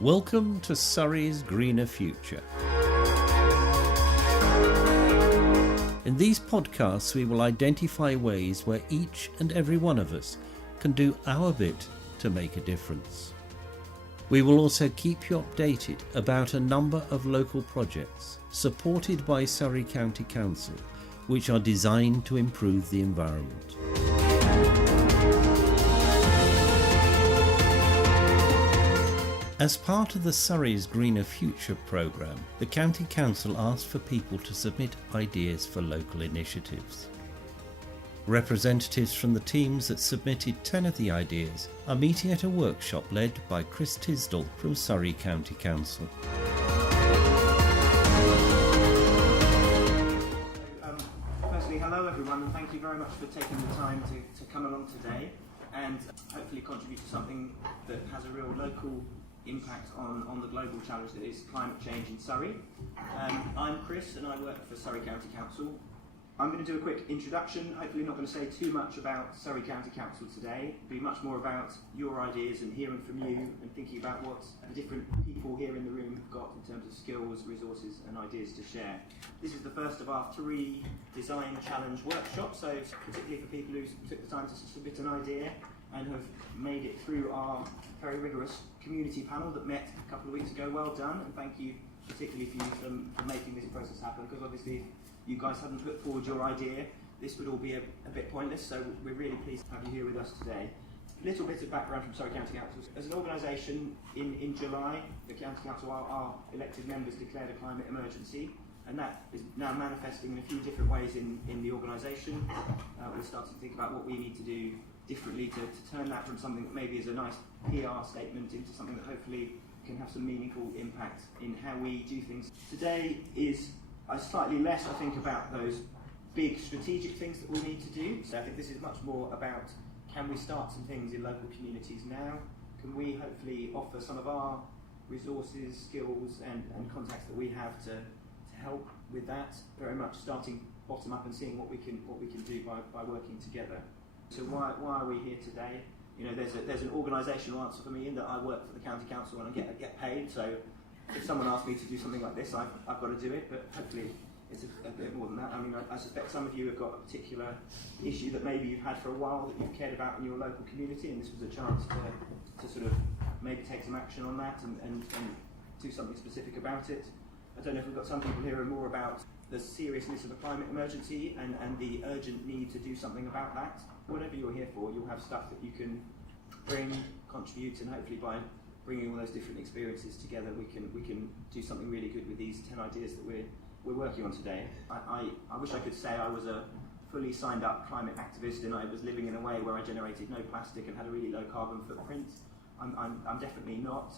Welcome to Surrey's Greener Future. In these podcasts we will identify ways where each and every one of us can do our bit to make a difference. We will also keep you updated about a number of local projects supported by Surrey County Council which are designed to improve the environment. As part of the Surrey's Greener Future programme, the County Council asked for people to submit ideas for local initiatives. Representatives from the teams that submitted 10 of the ideas are meeting at a workshop led by Tisdall from Surrey County Council. Firstly, hello everyone, and thank you very much for taking the time to come along today and hopefully contribute to something that has a real local impact on the global challenge that is climate change in Surrey. I'm Chris and I work for Surrey County Council. I'm going to do a quick introduction, hopefully not going to say too much about Surrey County Council today. It'll be much more about your ideas and hearing from you and thinking about what the different people here in the room have got in terms of skills, resources and ideas to share. This is the first of our 3 design challenge workshops, so particularly for people who took the time to submit an idea and have made it through our very rigorous community panel that met a couple of weeks ago. Well done, and thank you particularly for you for making this process happen, because obviously if you guys hadn't put forward your idea, this would all be a bit pointless, so we're really pleased to have you here with us today. A little bit of background from Surrey County Council. As an organisation, in July, the County Council, our elected members declared a climate emergency, and that is now manifesting in a few different ways in the organisation. We're starting to think about what we need to do differently to turn that from something that maybe is a nice PR statement into something that hopefully can have some meaningful impact in how we do things. Today is slightly less, I think, about those big strategic things that we need to do. So I think this is much more about, can we start some things in local communities now? Can we hopefully offer some of our resources, skills and contacts that we have to help with that? Very much starting bottom up and seeing what we can do by working together. So why are we here today? You know, there's an organisational answer for me in that I work for the County Council and I get paid. So if someone asks me to do something like this, I've got to do it. But hopefully it's a bit more than that. I mean, I suspect some of you have got a particular issue that maybe you've had for a while that you've cared about in your local community, and this was a chance to sort of maybe take some action on that and do something specific about it. I don't know if we've got some people here who are more about the seriousness of a climate emergency and the urgent need to do something about that. Whatever you're here for, you'll have stuff that you can bring, contribute, and hopefully by bringing all those different experiences together, we can do something really good with these 10 ideas that we're working on today. I wish I could say I was a fully signed up climate activist and I was living in a way where I generated no plastic and had a really low carbon footprint. I'm definitely not.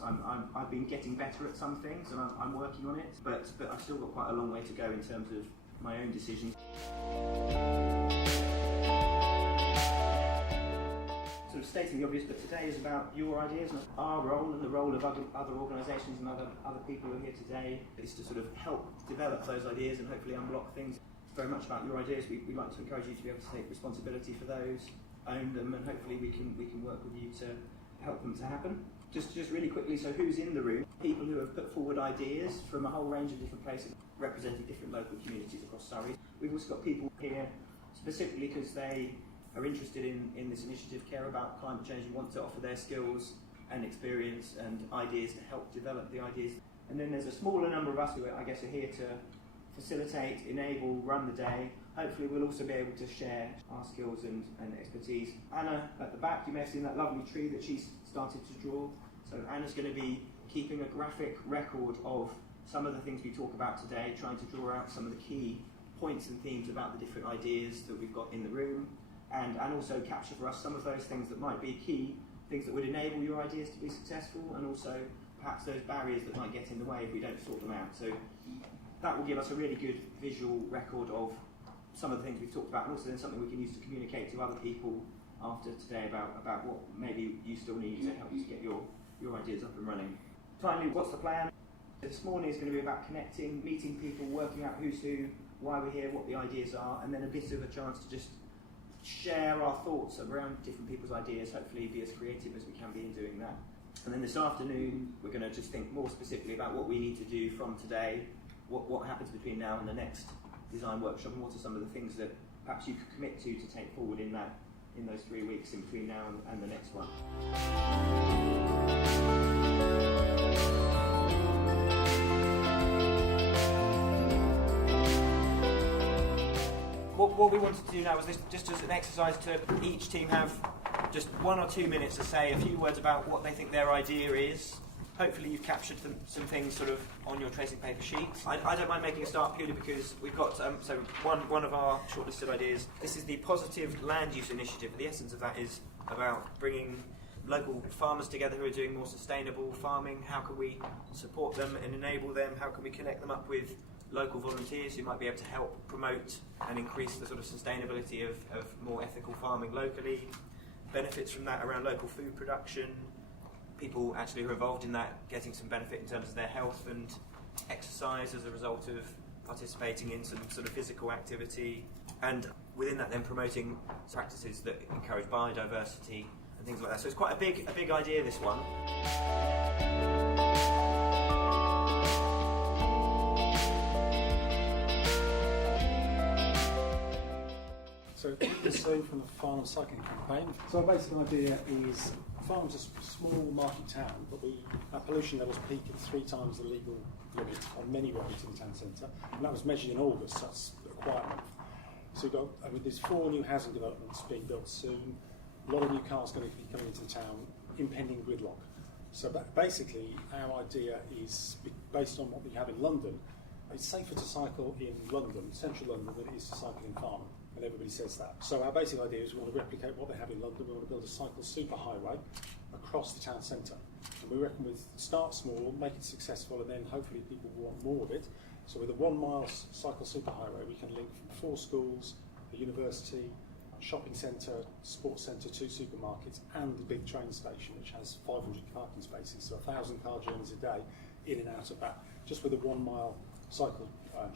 I've been getting better at some things and I'm working on it, but I've still got quite a long way to go in terms of my own decisions. Sort of stating the obvious, but today is about your ideas and our role and the role of other organisations and other people who are here today is to sort of help develop those ideas and hopefully unblock things. It's very much about your ideas. We'd like to encourage you to be able to take responsibility for those, own them, and hopefully we can work with you to help them to happen. Just really quickly, so who's in the room? People who have put forward ideas from a whole range of different places, representing different local communities across Surrey. We've also got people here specifically because they are interested in this initiative, care about climate change and want to offer their skills and experience and ideas to help develop the ideas. And then there's a smaller number of us who I guess are here to facilitate, enable, run the day. Hopefully we'll also be able to share our skills and expertise. Anna at the back, you may have seen that lovely tree that she's started to draw. So Anna's going to be keeping a graphic record of some of the things we talk about today, trying to draw out some of the key points and themes about the different ideas that we've got in the room, and also capture for us some of those things that might be key, things that would enable your ideas to be successful, and also perhaps those barriers that might get in the way if we don't sort them out. So that will give us a really good visual record of some of the things we've talked about, and also then something we can use to communicate to other people after today about what maybe you still need to help you to get your ideas up and running. Finally, what's the plan? This morning is going to be about connecting, meeting people, working out who's who, why we're here, what the ideas are, and then a bit of a chance to just share our thoughts around different people's ideas, hopefully be as creative as we can be in doing that. And then this afternoon, we're going to just think more specifically about what we need to do from today, what happens between now and the next design workshop, and what are some of the things that perhaps you could commit to take forward in those 3 weeks in between now and the next one. What we wanted to do now was this, just as an exercise to each team have just 1 or 2 minutes to say a few words about what they think their idea is. Hopefully you've captured some things sort of on your tracing paper sheet. I don't mind making a start purely because we've got one of our shortlisted ideas. This is the Positive Land Use Initiative. The essence of that is about bringing local farmers together who are doing more sustainable farming. How can we support them and enable them? How can we connect them up with local volunteers who might be able to help promote and increase the sort of sustainability of more ethical farming locally? Benefits from that around local food production, people actually who are involved in that getting some benefit in terms of their health and exercise as a result of participating in some sort of physical activity, and within that then promoting practices that encourage biodiversity and things like that. So it's quite a big idea, this one. So this is from the Farnham Cycling Campaign. So our basic idea is Farnham's a small market town, but our pollution levels peak at 3 times the legal limit on many roads in the town centre, and that was measured in August, so that's a quiet month. So we've got, there's 4 new housing developments being built soon, a lot of new cars going to be coming into the town, impending gridlock. So basically our idea is based on what we have in London. It's safer to cycle in London, central London, than it is to cycle in Farnham. And everybody says that. So our basic idea is we want to replicate what they have in London. We want to build a cycle superhighway across the town centre. And we reckon we'd start small, make it successful, and then hopefully people will want more of it. So with a 1 mile cycle superhighway, we can link from 4 schools, a university, shopping centre, sports centre, 2 supermarkets, and the big train station, which has 500 parking spaces, so 1,000 car journeys a day in and out of that, just with a 1 mile cycle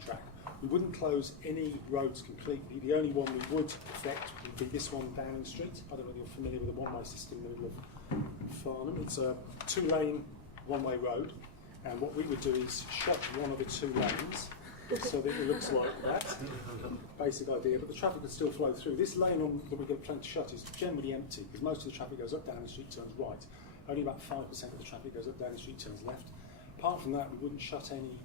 track. We wouldn't close any roads completely. The only one we would affect would be this one, Downing Street. I don't know if you're familiar with the one-way system in the middle of Farnham. It's a 2-lane one-way road, and what we would do is shut one of the 2 lanes so that it looks like that. Basic idea, but the traffic would still flow through. This lane that we're going to plan to shut is generally empty because most of the traffic goes up Downing Street, turns right. Only about 5% of the traffic goes up Downing Street, turns left. Apart from that, we wouldn't shut any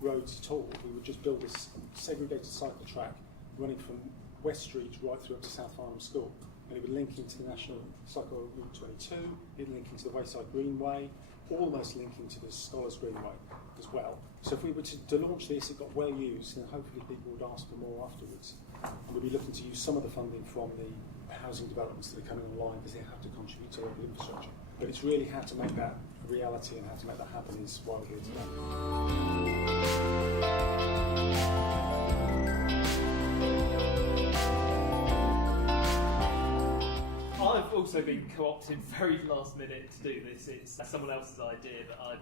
roads at all. We would just build this segregated cycle track running from West Street right through up to South Farnham School, and it would link into the National Cycle Route 22, it would link into the Wayside Greenway, almost linking to the Scholars Greenway as well. So if we were to launch this, it got well used, then hopefully people would ask for more afterwards. And we'll be looking to use some of the funding from the housing developments that are coming online because they have to contribute to local infrastructure. But it's really how to make that a reality and how to make that happen is why we're here today. I've also been co-opted very last minute to do this. It's someone else's idea that I'm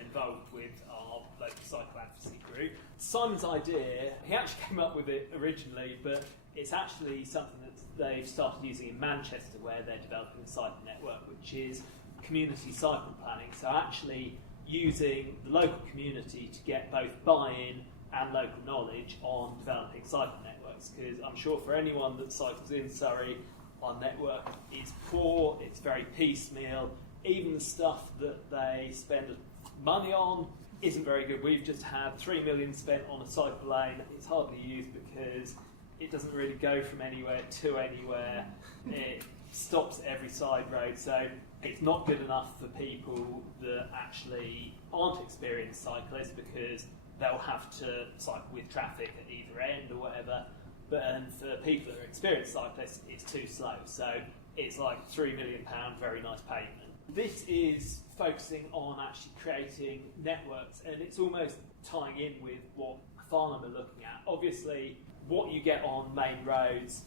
involved with our local cycle advocacy group. Simon's idea, he actually came up with it originally, but it's actually something that they've started using in Manchester where they're developing a cycle network, which is community cycle planning. So actually using the local community to get both buy-in and local knowledge on developing cycle networks, because I'm sure for anyone that cycles in Surrey, our network is poor, it's very piecemeal, even the stuff that they spend money on isn't very good. We've just had 3 million spent on a cycle lane. It's hardly used because it doesn't really go from anywhere to anywhere. It stops at every side road, so it's not good enough for people that actually aren't experienced cyclists because they'll have to cycle with traffic at either end or whatever. But for people that are experienced cyclists, it's too slow. So it's like £3 million, very nice payment. This is focusing on actually creating networks, and it's almost tying in with what Farnham are looking at. Obviously, what you get on main roads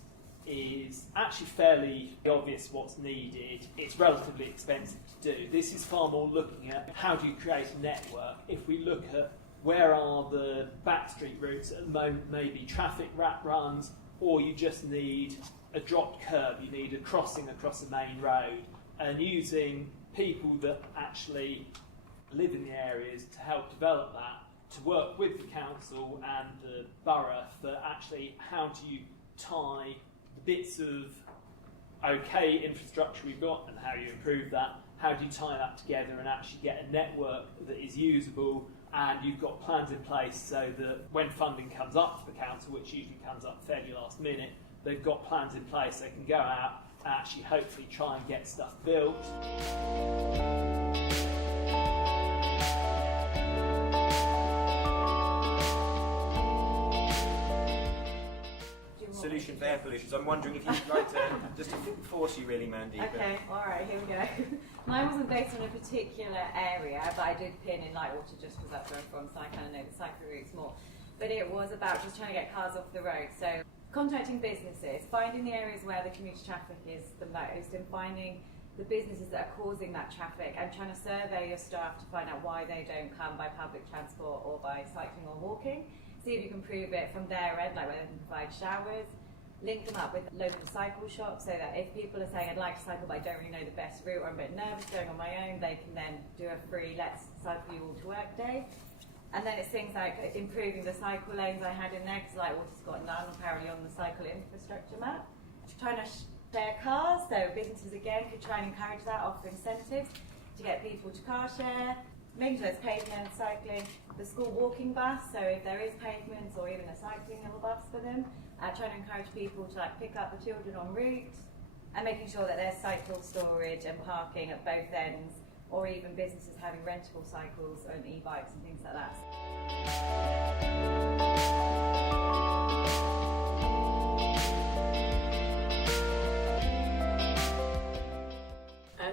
is actually fairly obvious what's needed. It's relatively expensive to do. This is far more looking at how do you create a network. If we look at where are the backstreet routes at the moment, maybe traffic wrap runs, or you just need a dropped curb, you need a crossing across a main road, and using people that actually live in the areas to help develop that, to work with the council and the borough for actually how do you tie the bits of okay infrastructure we've got and how you improve that, how do you tie that together and actually get a network that is usable, and you've got plans in place so that when funding comes up to the council, which usually comes up fairly last minute, they've got plans in place they can go out and actually hopefully try and get stuff built. Solution for air pollution. So I'm wondering if you'd like to, just to force you really, Mandy. Okay, alright, here we go. Mine wasn't based on a particular area, but I did pin in Lightwater just because that's where I'm from, so I kind of know the cycle routes more. But it was about just trying to get cars off the road. So contacting businesses, finding the areas where the commuter traffic is the most, and finding the businesses that are causing that traffic, and trying to survey your staff to find out why they don't come by public transport or by cycling or walking. See if you can prove it from their end, like whether they can provide showers. Link them up with local cycle shops so that if people are saying, I'd like to cycle but I don't really know the best route, or I'm a bit nervous going on my own, they can then do a free let's cycle you all to work day. And then it's things like improving the cycle lanes I had in there, because Lightwater's got none apparently on the cycle infrastructure map. Trying to share cars, so businesses again could try and encourage that, offer incentives to get people to car share. Making sure there's pavement, cycling, the school walking bus, so if there is pavements or even a cycling little bus for them, trying to encourage people to pick up the children en route, and making sure that there's cycle storage and parking at both ends, or even businesses having rentable cycles and e-bikes and things like that.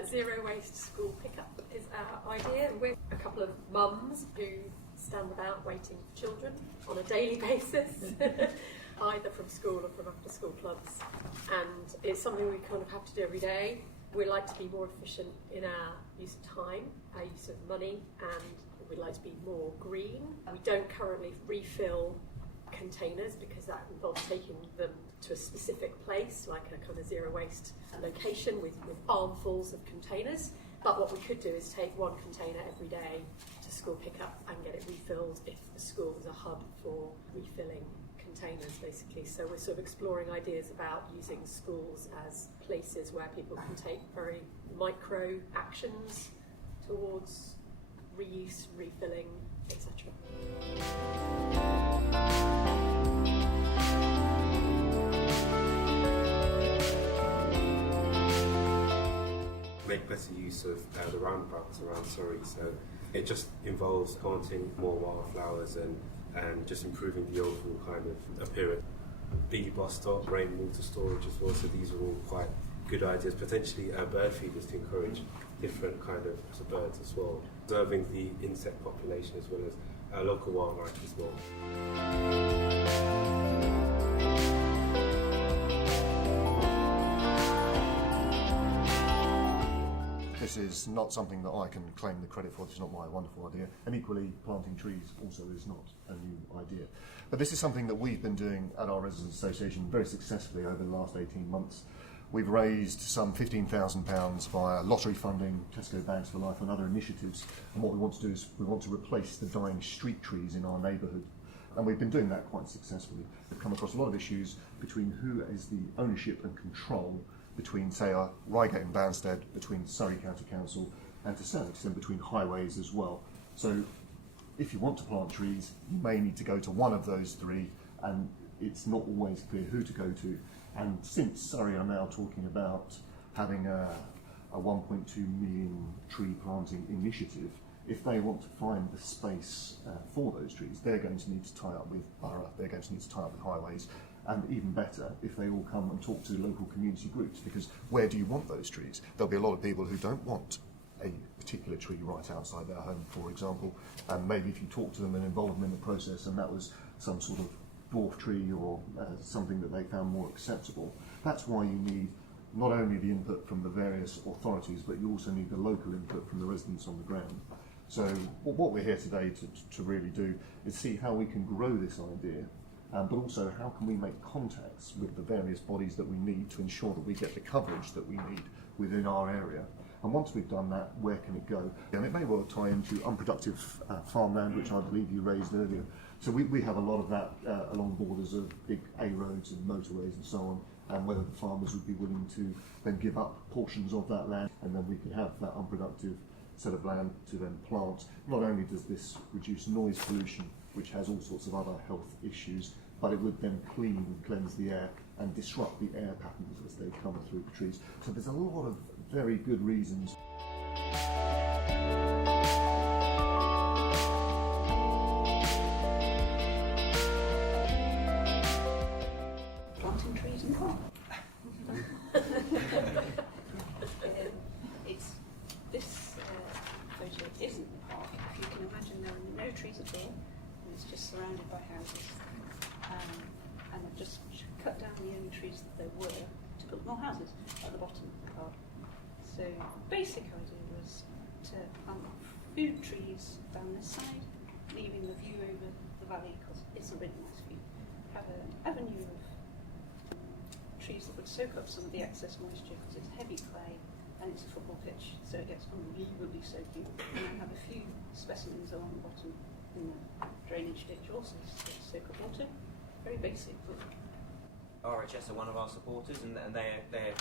Zero waste school pickup is our idea. We're a couple of mums who stand about waiting for children on a daily basis, either from school or from after school clubs, and it's something we kind of have to do every day. We like to be more efficient in our use of time, our use of money, and we'd like to be more green. We don't currently refill containers because that involves taking them to a specific place, like a kind of zero waste location with armfuls of containers. But what we could do is take one container every day to school pickup and get it refilled if the school is a hub for refilling containers, basically. So we're sort of exploring ideas about using schools as places where people can take very micro actions towards reuse, refilling, etc. Make better use of the roundabouts around Surrey, so it just involves planting more wildflowers and just improving the overall kind of appearance. Bee bus stop, rainwater storage as well, so these are all quite good ideas. Potentially bird feeders to encourage different kind of birds as well. Preserving the insect population as well as local wildlife as well. This is not something that I can claim the credit for. This is not my wonderful idea. And equally, planting trees also is not a new idea. But this is something that we've been doing at our Residents Association very successfully over the last 18 months. We've raised some £15,000 via lottery funding, Tesco Bags for Life and other initiatives. And what we want to do is we want to replace the dying street trees in our neighbourhood. And we've been doing that quite successfully. We've come across a lot of issues between who is the ownership and control between, say, Reigate and Banstead, between Surrey County Council, and to a certain extent between highways as well. So if you want to plant trees, you may need to go to one of those three, and it's not always clear who to go to. And since Surrey are now talking about having a 1.2 million tree planting initiative, if they want to find the space for those trees, they're going to need to tie up with borough, they're going to need to tie up with highways, and even better if they all come and talk to local community groups, because where do you want those trees? There'll be a lot of people who don't want a particular tree right outside their home, for example, and maybe if you talk to them and involve them in the process and that was some sort of dwarf tree or something that they found more acceptable, that's why you need not only the input from the various authorities, but you also need the local input from the residents on the ground. So what we're here today to really do is see how we can grow this idea, but also how can we make contacts with the various bodies that we need to ensure that we get the coverage that we need within our area. And once we've done that, where can it go? And it may well tie into unproductive farmland, which I believe you raised earlier. So we have a lot of that along borders of big A roads and motorways and so on, and whether the farmers would be willing to then give up portions of that land, and then we could have that unproductive set of land to then plant. Not only does this reduce noise pollution, which has all sorts of other health issues, but it would then clean and cleanse the air and disrupt the air patterns as they come through the trees. So there's a lot of very good reasons. Planting trees in the park. This photo isn't the park. If you can imagine, there are no trees at all, and it's just surrounded by houses. And they've just cut down the only trees that there were to build more houses at the bottom of the card. So the basic idea was to plant food trees down this side, leaving the view over the valley, because it's a really nice view. Have an avenue of trees that would soak up some of the excess moisture, because it's heavy clay and it's a football pitch, so it gets unbelievably soaking. And then have a few specimens along the bottom in the drainage ditch also to soak up water. Very basic, but RHS are one of our supporters, and they're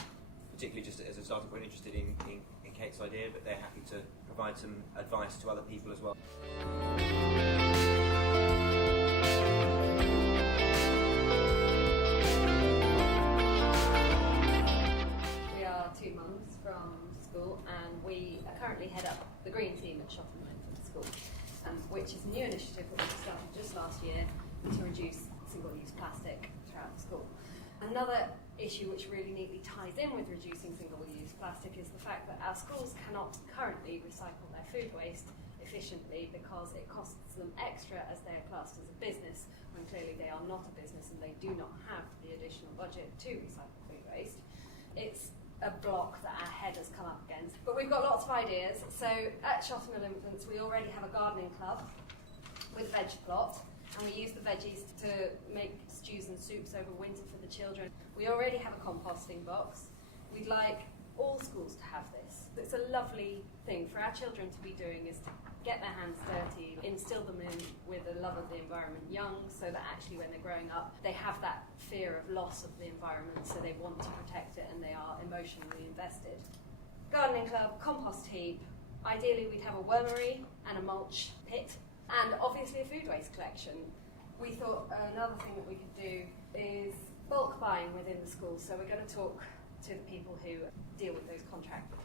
particularly, just as a starting point, interested in Kate's idea, but they're happy to provide some advice to other people as well. We are two mums from school, and we currently head up the green team at Shop and Loan for the school, which is a new initiative that we started just last year to reduce single-use plastic throughout the school. Another issue which really neatly ties in with reducing single-use plastic is the fact that our schools cannot currently recycle their food waste efficiently because it costs them extra as they are classed as a business, when clearly they are not a business and they do not have the additional budget to recycle food waste. It's a block that our head has come up against. But we've got lots of ideas. So at Shottingham Infants we already have a gardening club with a veg plot, and we use the veggies to make stews and soups over winter for the children. We already have a composting box. We'd like all schools to have this. It's a lovely thing for our children to be doing, is to get their hands dirty, instill them in with a love of the environment young, so that actually when they're growing up they have that fear of loss of the environment, so they want to protect it and they are emotionally invested. Gardening club, compost heap. Ideally we'd have a wormery and a mulch pit, and obviously a food waste collection. We thought another thing that we could do is bulk buying within the school, so we're going to talk to the people who deal with those contracts.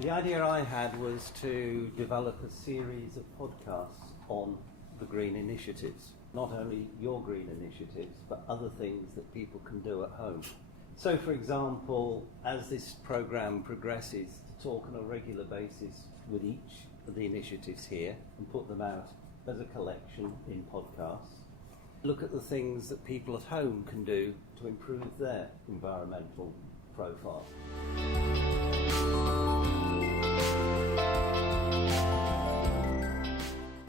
The idea I had was to develop a series of podcasts on the green initiatives. Not only your green initiatives, but other things that people can do at home. So, for example, as this programme progresses, to talk on a regular basis with each of the initiatives here and put them out as a collection in podcasts. Look at the things that people at home can do to improve their environmental profile.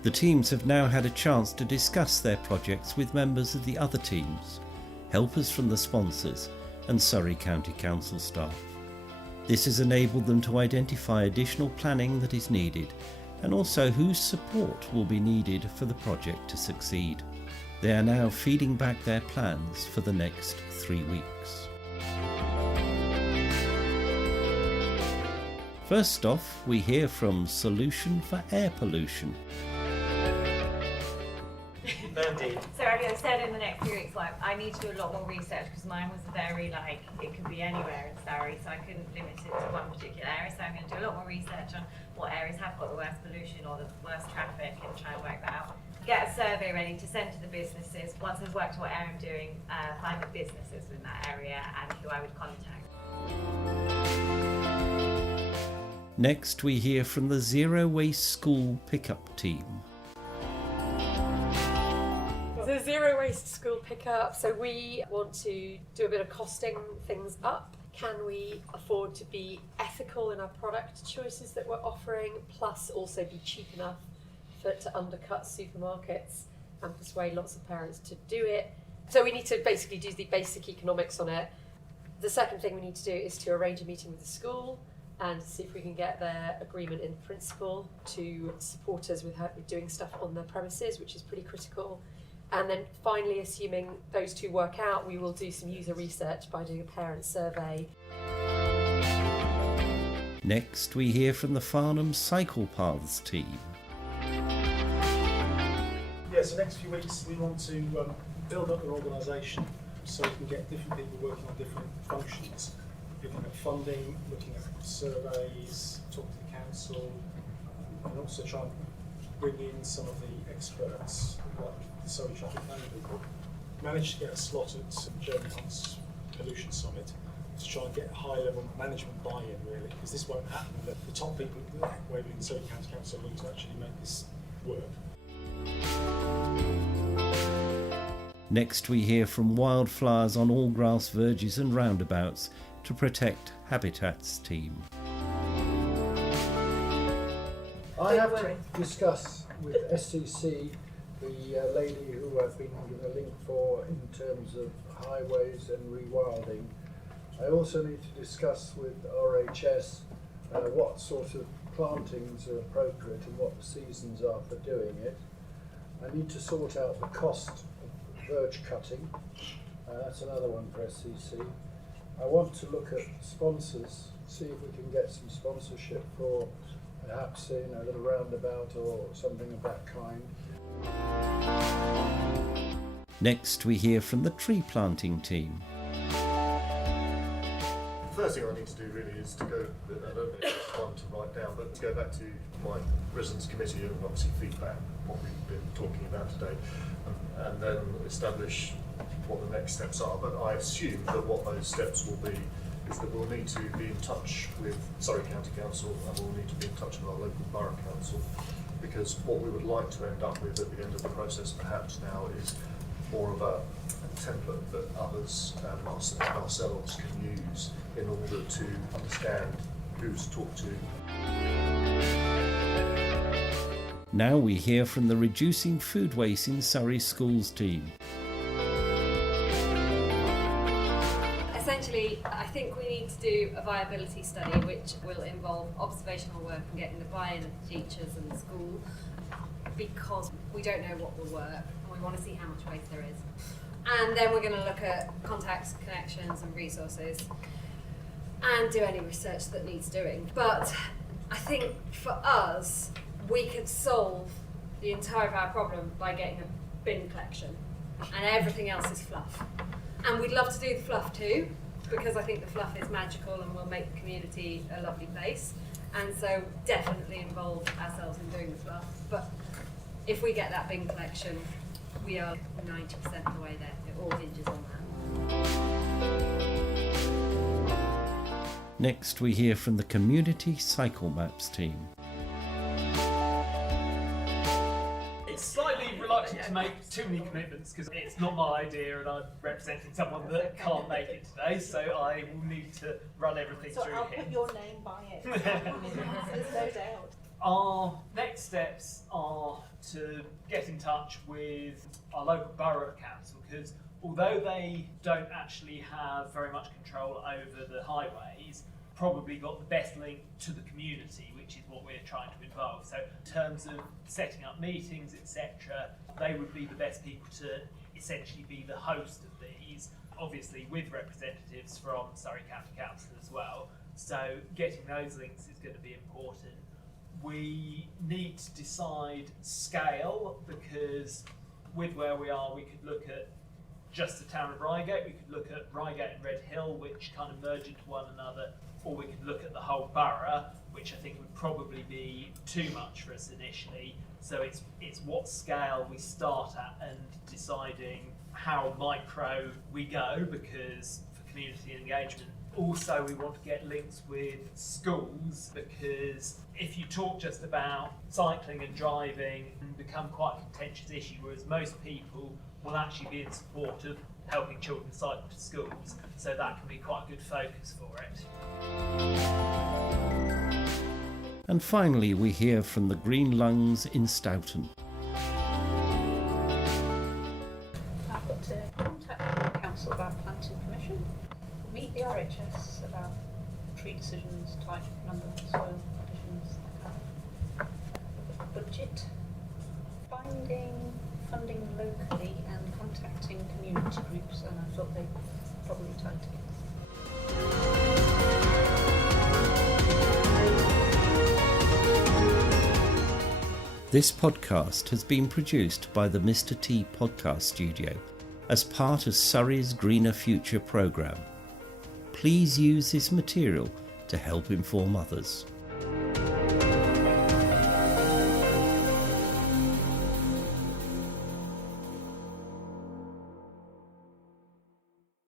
The teams have now had a chance to discuss their projects with members of the other teams, helpers from the sponsors and Surrey County Council staff. This has enabled them to identify additional planning that is needed, and also whose support will be needed for the project to succeed. They are now feeding back their plans for the next 3 weeks. First off, we hear from Solution for Air Pollution. So I said in the next few weeks, I need to do a lot more research, because mine was very it could be anywhere in Surrey, so I couldn't limit it to one particular area. So I'm going to do a lot more research on what areas have got the worst pollution or the worst traffic, and try and work that out. Get a survey ready to send to the businesses. Once I've worked out what area I'm doing, find the businesses in that area and who I would contact. Next, we hear from the Zero Waste School Pickup team. So Zero Waste School Pickup, so we want to do a bit of costing things up. Can we afford to be ethical in our product choices that we're offering, plus also be cheap enough to undercut supermarkets? and persuade lots of parents to do it. So we need to basically do the basic economics on it. The second thing we need to do is to arrange a meeting with the school and see if we can get their agreement in principle to support us with doing stuff on the premises, which is pretty critical. And then finally, assuming those two work out, we will do some user research by doing a parent survey. Next, we hear from the Farnham Cycle Paths team. Yeah, so next few weeks we want to build up an organisation so we can get different people working on different functions, looking at funding, looking at surveys, talking to the council, and also try and bring in some of the experts, like the Surrey Traffic Planning people. Managed to get a slot at German Hunt's Pollution Summit to try and get high-level management buy-in, really, because this won't happen. The top people within the Surrey County Council are looking to actually make this work. Next, we hear from Wildflowers on All Grass Verges and Roundabouts to Protect Habitats team. I have to discuss with SCC the lady who I've been given a link for in terms of highways and rewilding. I also need to discuss with RHS what sort of plantings are appropriate and what the seasons are for doing it. I need to sort out the cost of verge cutting. That's another one for SCC. I want to look at sponsors, see if we can get some sponsorship for perhaps a little roundabout or something of that kind. Next, we hear from the tree planting team. The first thing I need to do really is to go, I don't think it's time to write down, but to go back to my residents committee and obviously feedback what we've been talking about today, and then establish what the next steps are. But I assume that what those steps will be is that we'll need to be in touch with Surrey County Council and we'll need to be in touch with our local borough council, because what we would like to end up with at the end of the process perhaps now is more of a template that others and ourselves can use in order to understand who to talk to. Now we hear from the Reducing Food Waste in Surrey Schools team. Essentially, I think we need to do a viability study which will involve observational work and getting the buy-in of the teachers and the school, because we don't know what will work and we want to see how much waste there is. And then we're going to look at contacts, connections and resources and do any research that needs doing. But I think for us, we could solve the entire of our problem by getting a bin collection, and everything else is fluff. And we'd love to do the fluff too, because I think the fluff is magical and will make the community a lovely place. And so definitely involve ourselves in doing the fluff. But if we get that bin collection, we are 90% of the way there. It all hinges on that. Next, we hear from the Community Cycle Maps team. It's slightly reluctant to make too many commitments because it's not my idea and I'm representing someone that can't make it today, so I will need to run everything through I'll him. put your name by it. There's no doubt. Our next steps are to get in touch with our local borough council, because although they don't actually have very much control over the highways, probably got the best link to the community, which is what we're trying to involve. So in terms of setting up meetings, etc., they would be the best people to essentially be the host of these, obviously with representatives from Surrey County Council as well. So getting those links is going to be important. We need to decide scale, because with where we are, we could look at just the town of Reigate, we could look at Reigate and Red Hill, which kind of merge into one another, or we could look at the whole borough, which I think would probably be too much for us initially. So it's what scale we start at and deciding how micro we go, because for community engagement. Also, we want to get links with schools, because if you talk just about cycling and driving, it can become quite a contentious issue, whereas most people will actually be in support of helping children cycle to schools, so that can be quite a good focus for it. And finally, we hear from the Green Lungs in Stoughton. planting permission, meet the RHS about tree decisions, type, number, soil conditions, that kind of budget, finding funding locally and contacting community groups, and I thought they probably tied together. This podcast has been produced by the Mr. T Podcast Studio as part of Surrey's Greener Future programme. Please use this material to help inform others.